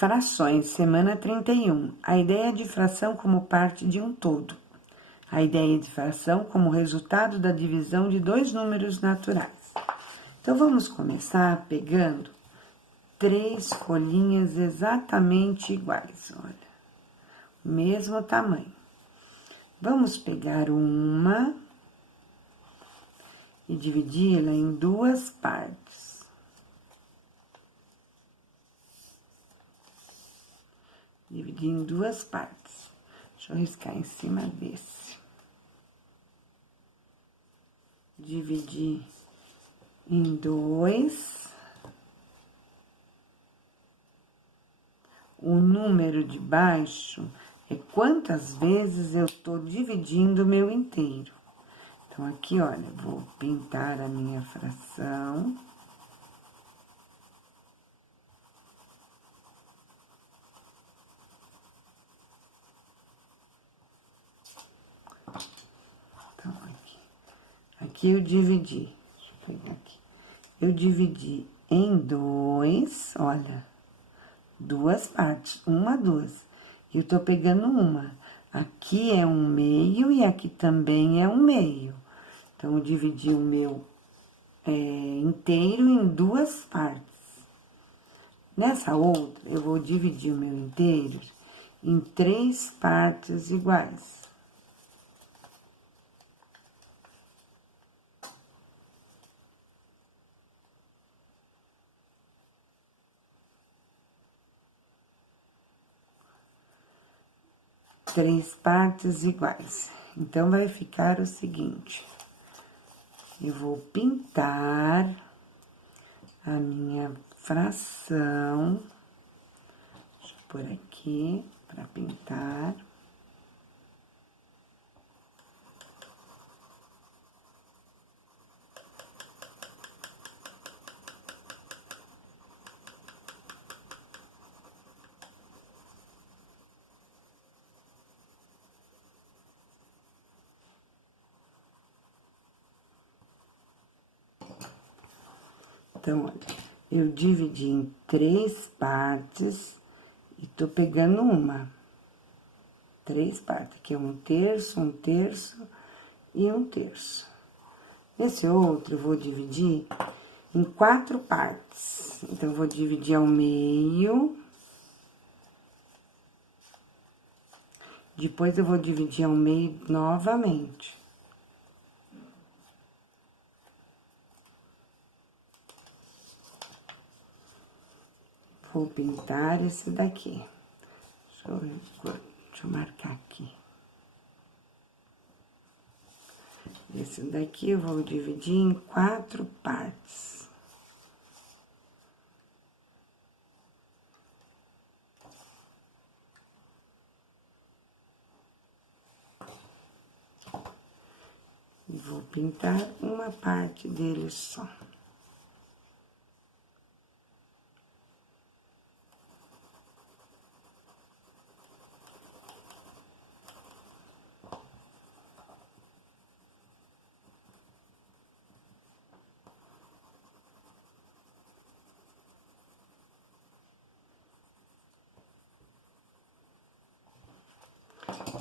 Frações, semana 31. A ideia de fração como parte de um todo. A ideia de fração como resultado da divisão de dois números naturais. Então, vamos começar pegando 3 folhinhas exatamente iguais, olha, mesmo tamanho. Vamos pegar uma e dividi-la em 2 partes. Dividir em 2 partes. Deixa eu riscar em cima desse. Dividir em 2. O número de baixo é quantas vezes eu tô dividindo o meu inteiro. Então, aqui, olha, vou pintar a minha fração. Então, aqui eu dividi, deixa eu pegar aqui. Eu dividi em 2, olha, 2 partes, 1, 2. E eu tô pegando uma. Aqui é 1/2 e aqui também é 1/2. Então, eu dividi o meu inteiro em 2 partes. Nessa outra, eu vou dividir o meu inteiro em 3 partes iguais. Três partes iguais. Então, vai ficar o seguinte. Eu vou pintar a minha fração. Deixa eu pôr aqui para pintar. Então, olha, eu dividi em 3 partes e tô pegando uma. 3 partes, aqui é 1/3, 1/3 e 1/3. Nesse outro, eu vou dividir em 4 partes. Então, eu vou dividir ao meio. Depois, eu vou dividir ao meio novamente. Vou pintar esse daqui. Deixa eu marcar aqui. Esse daqui eu vou dividir em 4 partes. E vou pintar uma parte dele só.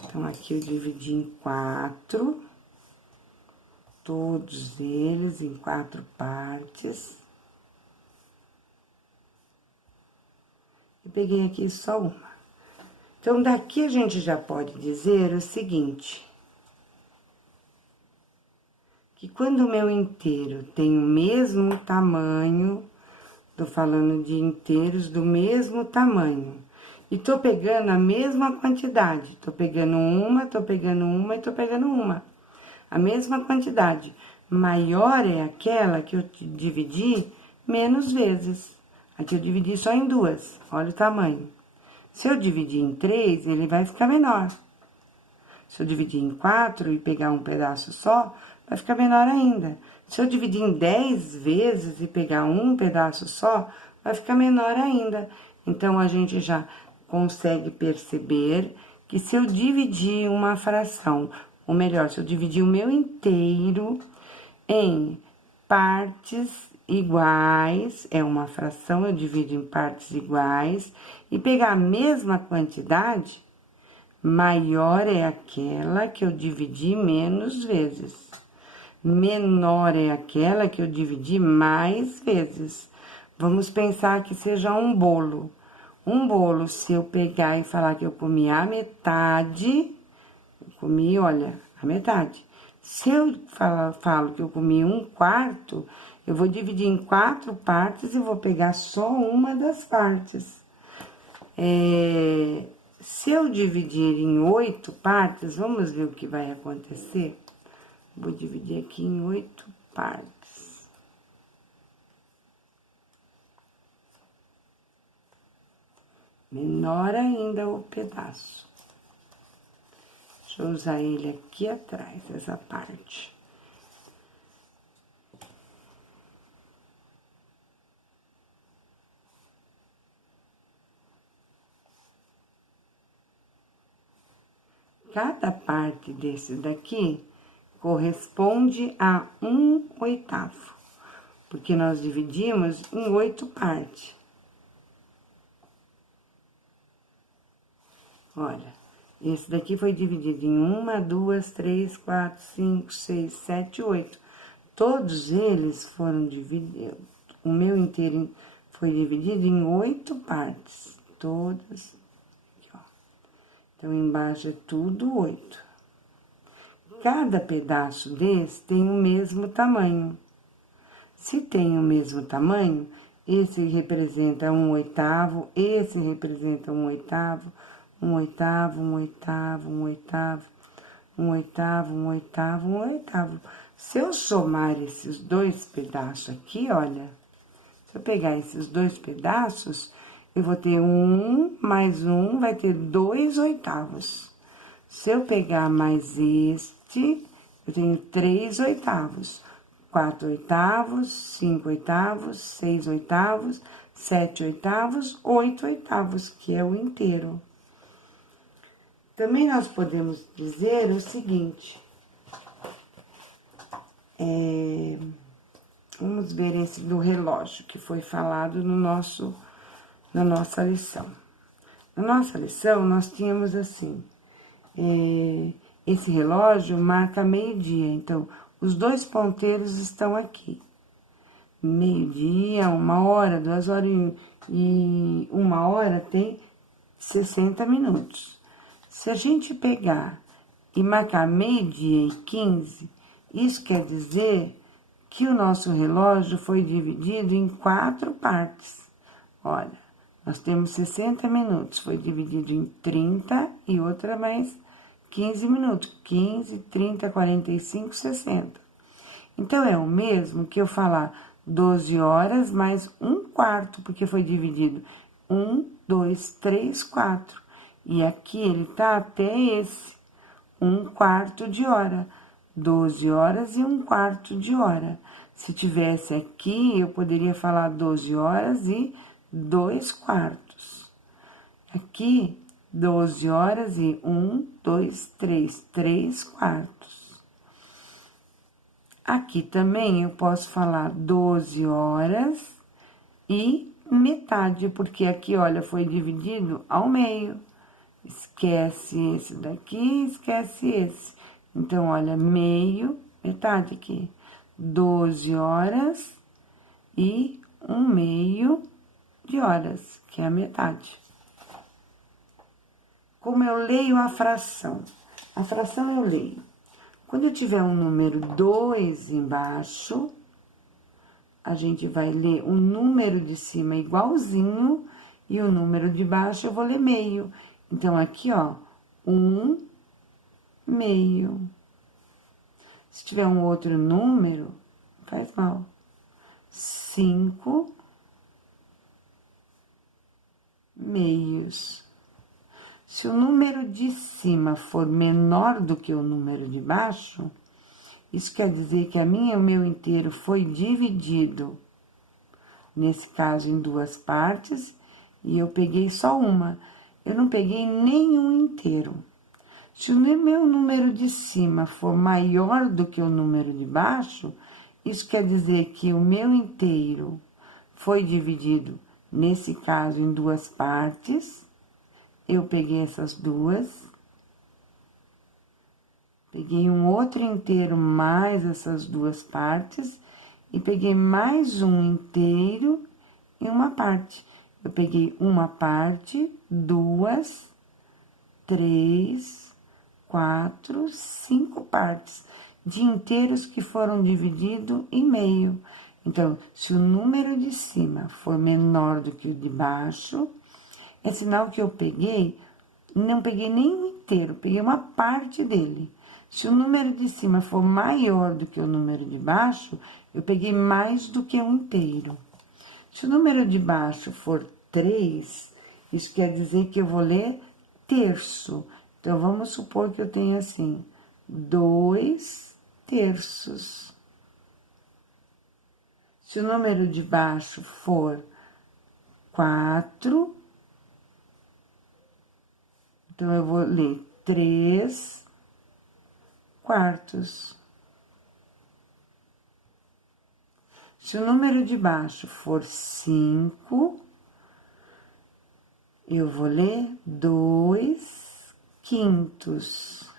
Então, aqui eu dividi em 4, todos eles em 4 partes. E peguei aqui só uma. Então, daqui a gente já pode dizer o seguinte, que quando o meu inteiro tem o mesmo tamanho, tô falando de inteiros do mesmo tamanho, e tô pegando a mesma quantidade. Tô pegando uma, tô pegando uma e tô pegando uma. A mesma quantidade. Maior é aquela que eu dividi menos vezes. Aqui eu dividi só em 2. Olha o tamanho. Se eu dividir em 3, ele vai ficar menor. Se eu dividir em 4 e pegar um pedaço só, vai ficar menor ainda. Se eu dividir em 10 vezes e pegar um pedaço só, vai ficar menor ainda. Então, a gente já consegue perceber que se eu dividir uma fração, ou melhor, se eu dividir o meu inteiro em partes iguais, é uma fração, eu divido em partes iguais, e pegar a mesma quantidade, maior é aquela que eu dividi menos vezes. Menor é aquela que eu dividi mais vezes. Vamos pensar que seja um bolo. Um bolo, se eu pegar e falar que eu comi a metade, eu comi, olha, a metade. Se eu falo que eu comi um quarto, eu vou dividir em 4 partes e vou pegar só uma das partes. Se eu dividir em 8 partes, vamos ver o que vai acontecer? Vou dividir aqui em 8 partes. Menor ainda o pedaço. Deixa eu usar ele aqui atrás, essa parte. Cada parte desse daqui corresponde a 1/8, porque nós dividimos em 8 partes. Olha, esse daqui foi dividido em 1, 2, 3, 4, 5, 6, 7, 8. Todos eles foram divididos, o meu inteiro foi dividido em 8 partes, todas. Então, embaixo é tudo 8. Cada pedaço desse tem o mesmo tamanho. Se tem o mesmo tamanho, esse representa 1/8, esse representa 1/8, 1/8, 1/8, 1/8, 1/8, 1/8, 1/8. Se eu somar esses dois pedaços aqui, olha, se eu pegar esses dois pedaços, eu vou ter 1 mais 1, vai ter 2/8. Se eu pegar mais este, eu tenho 3/8, 4/8, 5/8, 6/8, 7/8, 8/8, que é o inteiro. Também nós podemos dizer o seguinte, vamos ver esse do relógio, que foi falado na nossa lição. Na nossa lição, nós tínhamos assim, esse relógio marca meio-dia, então, os dois ponteiros estão aqui. Meio-dia, 1 hora, 2 horas e 1 hora tem 60 minutos. Se a gente pegar e marcar meio-dia e 15, isso quer dizer que o nosso relógio foi dividido em 4 partes. Olha, nós temos 60 minutos, foi dividido em 30 e outra mais 15 minutos. 15, 30, 45, 60. Então, é o mesmo que eu falar 12 horas mais 1/4, porque foi dividido 1, 2, 3, 4. E aqui ele tá até esse, 1/4 de hora. 12 horas e 1/4 de hora. Se tivesse aqui, eu poderia falar 12 horas e 2/4. Aqui, 12 horas e 1, 2, 3, 3/4. Aqui também eu posso falar 12 horas e metade, porque aqui, olha, foi dividido ao meio. Esquece esse daqui, esquece esse. Então, olha, meio, metade aqui. 12 horas e 1/2 de horas, que é a metade. Como eu leio a fração? A fração eu leio. Quando eu tiver um número 2 embaixo, a gente vai ler o número de cima igualzinho e o número de baixo eu vou ler meio. Então, aqui, ó, 1/2. Se tiver um outro número, faz mal. 5 meios. Se o número de cima for menor do que o número de baixo, isso quer dizer que o meu inteiro foi dividido, nesse caso, em 2 partes, e eu peguei só uma. Eu não peguei nenhum inteiro. Se o meu número de cima for maior do que o número de baixo, Isso quer dizer que o meu inteiro foi dividido, nesse caso, em duas partes. Eu peguei essas duas. Peguei um outro inteiro mais essas duas partes. E peguei mais um inteiro em uma parte. Eu peguei uma parte, duas, três, quatro, 5 partes de inteiros que foram divididos em meio. Então, se o número de cima for menor do que o de baixo, é sinal que eu peguei, não peguei nem o inteiro, peguei uma parte dele. Se o número de cima for maior do que o número de baixo, eu peguei mais do que um inteiro. Se o número de baixo for 3, isso quer dizer que eu vou ler terço. Então, vamos supor que eu tenha assim, 2 terços. Se o número de baixo for 4, então, eu vou ler 3 quartos. Se o número de baixo for 5, eu vou ler 2 quintos.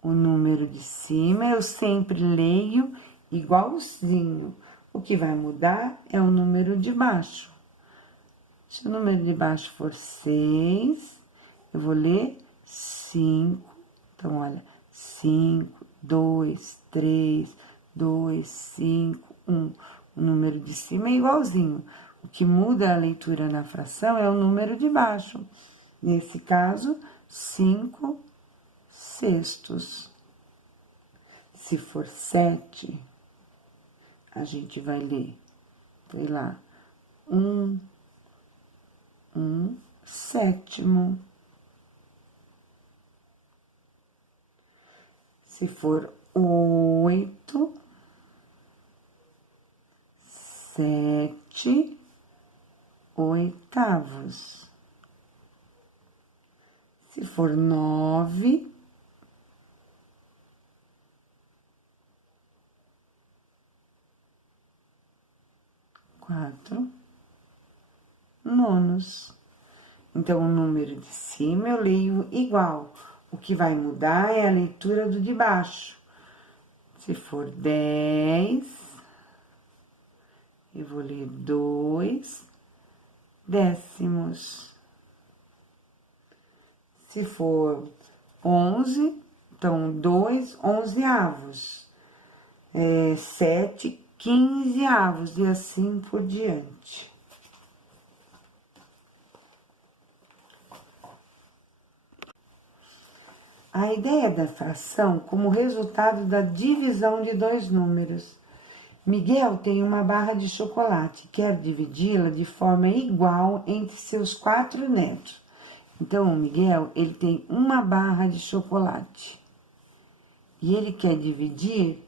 O número de cima eu sempre leio igualzinho. O que vai mudar é o número de baixo. Se o número de baixo for 6, eu vou ler 5. Então, olha, 5, 2, 3, 2, 5, 1. O número de cima é igualzinho. O que muda a leitura na fração é o número de baixo. Nesse caso, 5 sextos. Se for 7, a gente vai ler, sei lá, 1 sétimo. Se for 8, 7 oitavos. Se for 9, 4 nonos. Então, o número de cima eu leio igual. O que vai mudar é a leitura do de baixo. Se for 10, eu vou ler 2 décimos. Se for 11, então 2 onzeavos. 7 quinzeavos e assim por diante. A ideia da fração como resultado da divisão de dois números. Miguel tem uma barra de chocolate e quer dividi-la de forma igual entre seus 4 netos. Então, o Miguel, ele tem uma barra de chocolate e ele quer dividir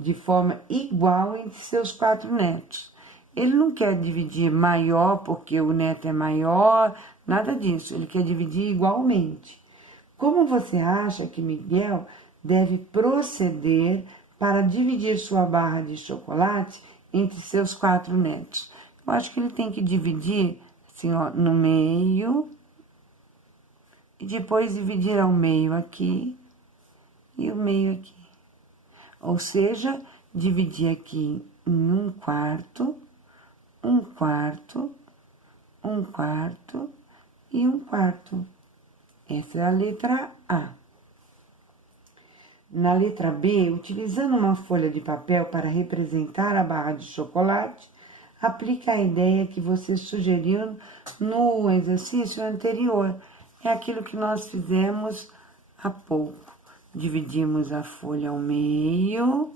de forma igual entre seus 4 netos. Ele não quer dividir maior porque o neto é maior, nada disso. Ele quer dividir igualmente. Como você acha que Miguel deve proceder para dividir sua barra de chocolate entre seus 4 netos? Eu acho que ele tem que dividir assim, ó, no meio, e depois dividir ao meio aqui e o meio aqui. Ou seja, dividir aqui em 1/4, 1/4, 1/4 e 1/4. Essa é a letra A. Na letra B, utilizando uma folha de papel para representar a barra de chocolate, aplique a ideia que você sugeriu no exercício anterior. É aquilo que nós fizemos há pouco. Dividimos a folha ao meio,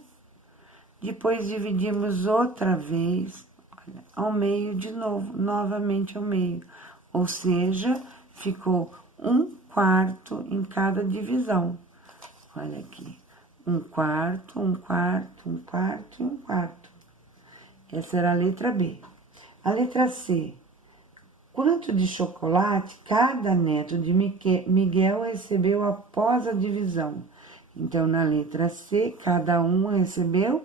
depois dividimos outra vez, olha, ao meio de novo, novamente ao meio. Ou seja, ficou 1/4 em cada divisão. Olha aqui, 1/4, 1/4, 1/4 e 1/4. Essa era a letra B. A letra C. Quanto de chocolate cada neto de Miguel recebeu após a divisão? Então, na letra C, cada um recebeu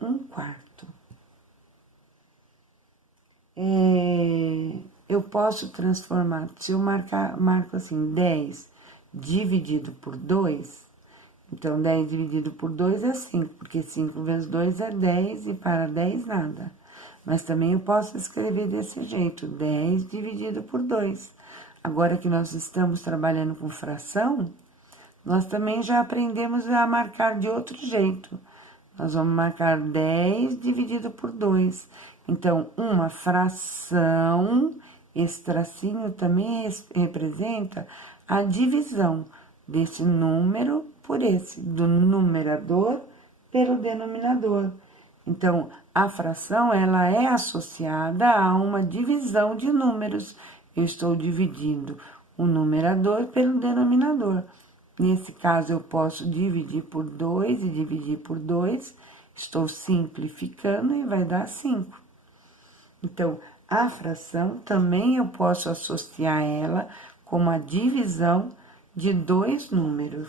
1/4. Eu posso transformar, se eu marco assim, 10 dividido por 2, então 10 dividido por 2 é 5, porque 5 vezes 2 é 10 e para 10 nada. Mas também eu posso escrever desse jeito, 10 dividido por 2. Agora que nós estamos trabalhando com fração, nós também já aprendemos a marcar de outro jeito. Nós vamos marcar 10 dividido por 2. Então, uma fração, esse tracinho também representa a divisão desse número por esse, do numerador pelo denominador. Então, a fração, ela é associada a uma divisão de números. Eu estou dividindo o numerador pelo denominador. Nesse caso, eu posso dividir por 2 e dividir por 2. Estou simplificando e vai dar 5. Então, a fração também eu posso associar ela como a divisão de dois números.